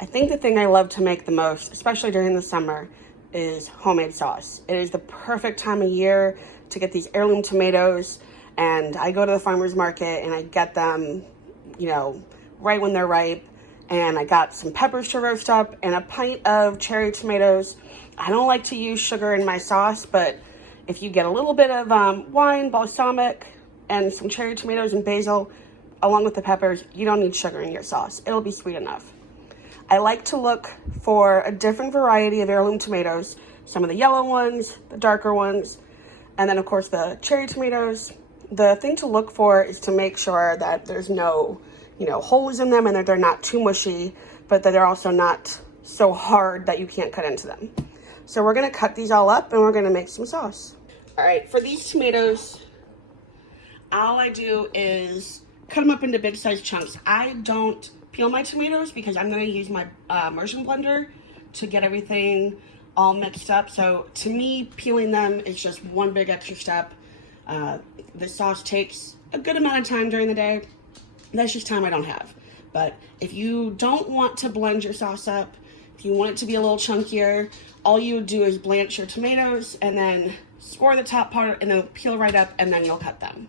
I think the thing I love to make the most, especially during the summer, is homemade sauce. It is the perfect time of year to get these heirloom tomatoes, and I go to the farmer's market and I get them, you know, right when they're ripe. And I got some peppers to roast up and a pint of cherry tomatoes. I don't like to use sugar in my sauce, but if you get a little bit of wine, balsamic, and some cherry tomatoes and basil, along with the peppers, you don't need sugar in your sauce. It'll be sweet enough. I like to look for a different variety of heirloom tomatoes, some of the yellow ones, the darker ones, and then of course the cherry tomatoes. The thing to look for is to make sure that there's no, holes in them and that they're not too mushy, but that they're also not so hard that you can't cut into them. So we're gonna cut these all up and we're gonna make some sauce. All right, for these tomatoes, all I do is cut them up into big size chunks. I don't peel my tomatoes because I'm going to use my immersion blender to get everything all mixed up. So to me, peeling them is just one big extra step. The sauce takes a good amount of time during the day. That's just time I don't have. But if you don't want to blend your sauce up, if you want it to be a little chunkier, all you would do is blanch your tomatoes and then score the top part and then peel right up, and then you'll cut them.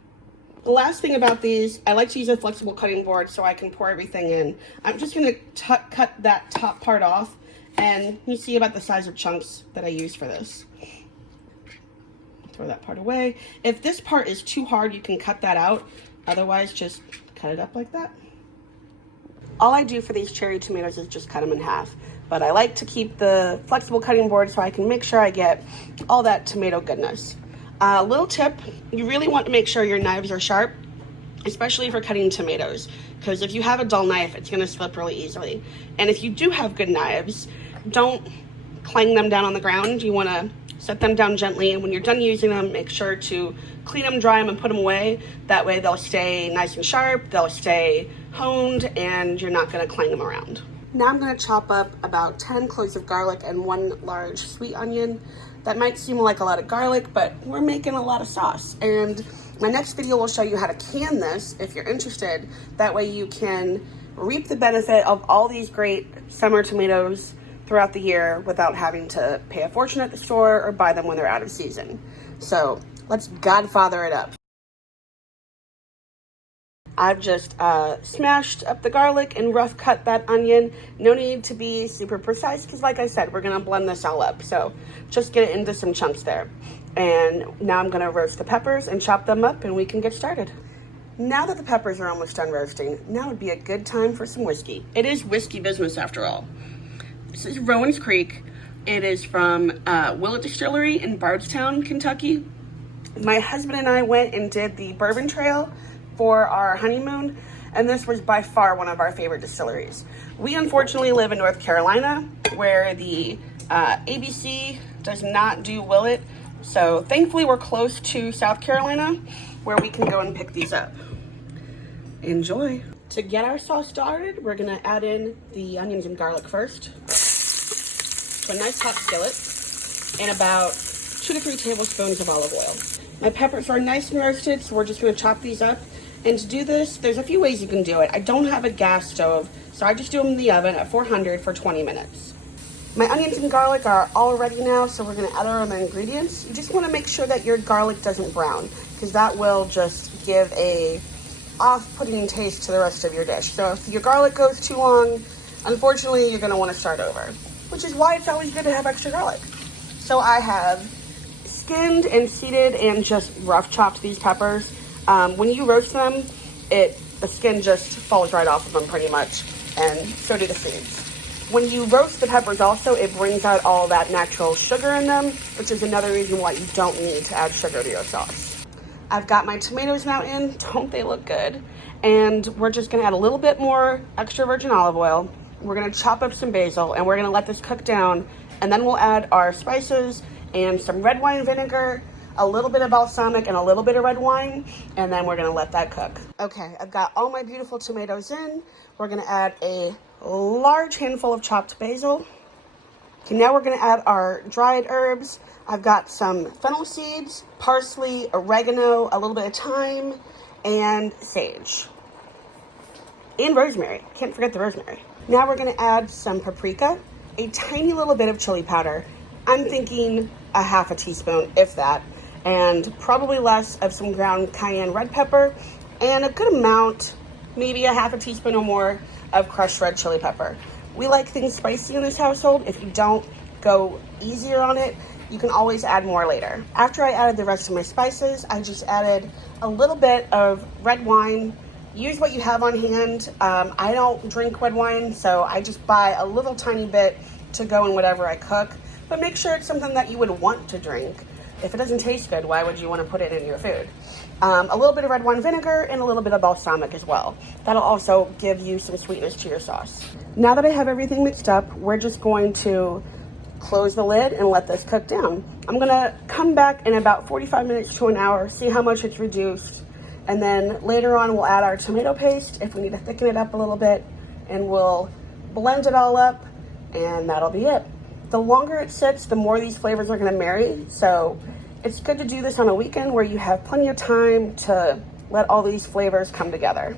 The last thing about these, I like to use a flexible cutting board so I can pour everything in. I'm just going to cut that top part off, and you see about the size of chunks that I use for this. Throw that part away. If this part is too hard, you can cut that out. Otherwise, just cut it up like that. All I do for these cherry tomatoes is just cut them in half. But I like to keep the flexible cutting board so I can make sure I get all that tomato goodness. Little tip, you really want to make sure your knives are sharp, especially for cutting tomatoes, because if you have a dull knife, it's going to slip really easily. And if you do have good knives, don't clang them down on the ground. You want to set them down gently, and when you're done using them, make sure to clean them, dry them, and put them away. That way they'll stay nice and sharp, they'll stay honed, and you're not going to clang them around. Now I'm going to chop up about 10 cloves of garlic and 1 large sweet onion. That might seem like a lot of garlic, but we're making a lot of sauce. And my next video will show you how to can this if you're interested. That way you can reap the benefit of all these great summer tomatoes throughout the year without having to pay a fortune at the store or buy them when they're out of season. So let's Godfather it up. I've just smashed up the garlic and rough cut that onion. No need to be super precise because like I said, we're gonna blend this all up. So just get it into some chunks there. And now I'm gonna roast the peppers and chop them up and we can get started. Now that the peppers are almost done roasting, now would be a good time for some whiskey. It is whiskey business after all. This is Rowan's Creek. It is from Willett Distillery in Bardstown, Kentucky. My husband and I went and did the Bourbon Trail for our honeymoon, and this was by far one of our favorite distilleries. We unfortunately live in North Carolina where the ABC does not do Willett, so thankfully we're close to South Carolina where we can go and pick these up. Enjoy. To get our sauce started, we're gonna add in the onions and garlic first to a nice hot skillet and about 2 to 3 tablespoons of olive oil. My peppers are nice and roasted, so we're just gonna chop these up. And to do this, there's a few ways you can do it. I don't have a gas stove, so I just do them in the oven at 400 for 20 minutes. My onions and garlic are all ready now, so we're gonna add our other ingredients. You just wanna make sure that your garlic doesn't brown, because that will just give a off-putting taste to the rest of your dish. So if your garlic goes too long, unfortunately, you're gonna wanna start over, which is why it's always good to have extra garlic. So I have skinned and seeded and just rough chopped these peppers. When you roast them, the skin just falls right off of them pretty much, and so do the seeds. When you roast the peppers also, it brings out all that natural sugar in them, which is another reason why you don't need to add sugar to your sauce. I've got my tomatoes now in. Don't they look good? And we're just gonna add a little bit more extra virgin olive oil. We're gonna chop up some basil, and we're gonna let this cook down, and then we'll add our spices and some red wine vinegar, a little bit of balsamic and a little bit of red wine, and then we're gonna let that cook. Okay, I've got all my beautiful tomatoes in. We're gonna add a large handful of chopped basil. Okay, now we're gonna add our dried herbs. I've got some fennel seeds, parsley, oregano, a little bit of thyme, and sage. and rosemary. Can't forget the rosemary. Now we're gonna add some paprika, a tiny little bit of chili powder. I'm thinking a half a teaspoon, if that, and probably less of some ground cayenne red pepper, and a good amount, maybe a half a teaspoon or more, of crushed red chili pepper. We like things spicy in this household. If you don't, go easier on it. You can always add more later. After I added the rest of my spices, I just added a little bit of red wine. Use what you have on hand. I don't drink red wine, so I just buy a little tiny bit to go in whatever I cook. But make sure it's something that you would want to drink. If it doesn't taste good, why would you want to put it in your food? A little bit of red wine vinegar and a little bit of balsamic as well. That'll also give you some sweetness to your sauce. Now that I have everything mixed up, we're just going to close the lid and let this cook down. I'm gonna come back in about 45 minutes to an hour, see how much it's reduced, and then later on we'll add our tomato paste if we need to thicken it up a little bit, and we'll blend it all up, and that'll be it. The longer it sits, the more these flavors are gonna marry, so it's good to do this on a weekend where you have plenty of time to let all these flavors come together.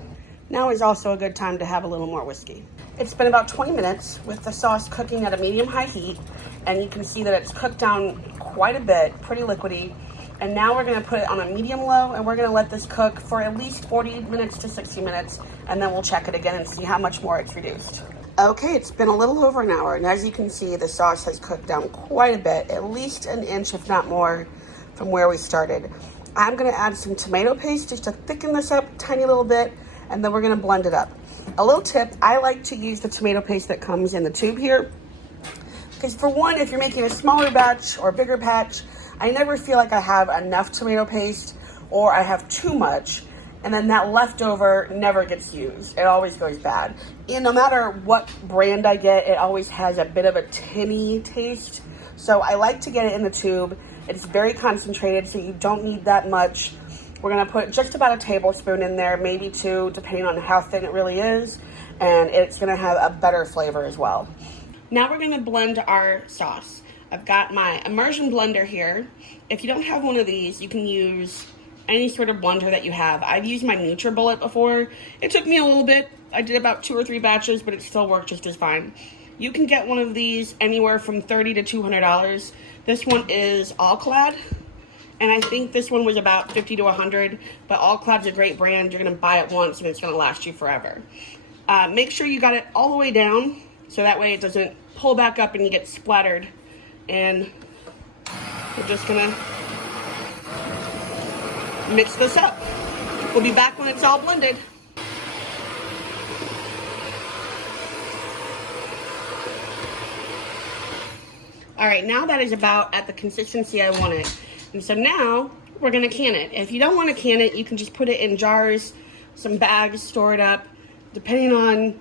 Now is also a good time to have a little more whiskey. It's been about 20 minutes with the sauce cooking at a medium-high heat, and you can see that it's cooked down quite a bit, pretty liquidy. And now we're gonna put it on a medium-low, and we're gonna let this cook for at least 40 minutes to 60 minutes, and then we'll check it again and see how much more it's reduced. Okay, it's been a little over an hour, and as you can see, the sauce has cooked down quite a bit, at least an inch, if not more, from where we started. I'm gonna add some tomato paste just to thicken this up a tiny little bit, and then we're gonna blend it up. A little tip, I like to use the tomato paste that comes in the tube here, because for one, if you're making a smaller batch or bigger batch, I never feel like I have enough tomato paste or I have too much, and then that leftover never gets used. It always goes bad. And no matter what brand I get, it always has a bit of a tinny taste. So I like to get it in the tube. It's very concentrated, so you don't need that much. We're gonna put just about a tablespoon in there, maybe two, depending on how thin it really is, and it's gonna have a better flavor as well. Now we're gonna blend our sauce. I've got my immersion blender here. If you don't have one of these, you can use any sort of blender that you have. I've used my NutriBullet before. It took me a little bit. I did about 2 or 3 batches, but it still worked just as fine. You can get one of these anywhere from $30 to $200. This one is All Clad, and I think this one was about $50 to $100, but All Clad's a great brand. You're gonna buy it once and it's gonna last you forever. Make sure you got it all the way down, so that way it doesn't pull back up and you get splattered. And we're just gonna mix this up. We'll be back when it's all blended. All right, now that is about at the consistency I want it. And so now we're gonna can it. If you don't wanna can it, you can just put it in jars, some bags, store it up. Depending on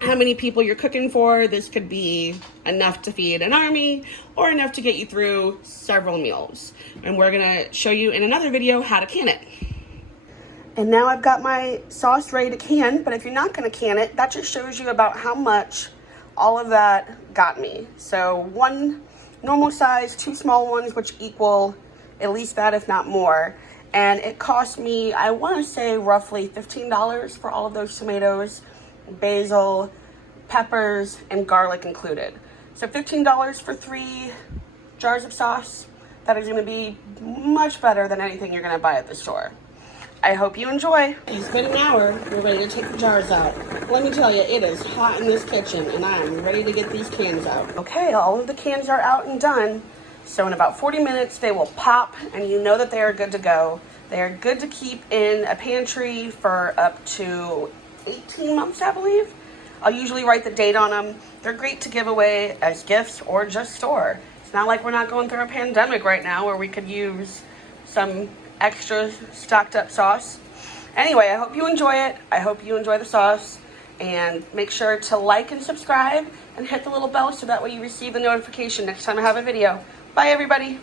how many people you're cooking for, this could be enough to feed an army or enough to get you through several meals. And we're gonna show you in another video how to can it. And now I've got my sauce ready to can, but if you're not gonna can it, that just shows you about how much all of that got me. So 1 normal size, 2 small ones, which equal at least that, if not more. And it cost me, I wanna say roughly $15 for all of those tomatoes, basil, peppers, and garlic included. So $15 for 3 jars of sauce. That is gonna be much better than anything you're gonna buy at the store. I hope you enjoy. It's been an hour. We're ready to take the jars out. Let me tell you, it is hot in this kitchen, and I am ready to get these cans out. Okay, all of the cans are out and done. So in about 40 minutes, they will pop, and you know that they are good to go. They are good to keep in a pantry for up to 18 months, I believe. I'll usually write the date on them. They're great to give away as gifts or just store. It's not like we're not going through a pandemic right now where we could use some extra stocked up sauce. Anyway, I hope you enjoy it. I hope you enjoy the sauce, and make sure to like and subscribe and hit the little bell so that way you receive the notification next time I have a video. Bye everybody.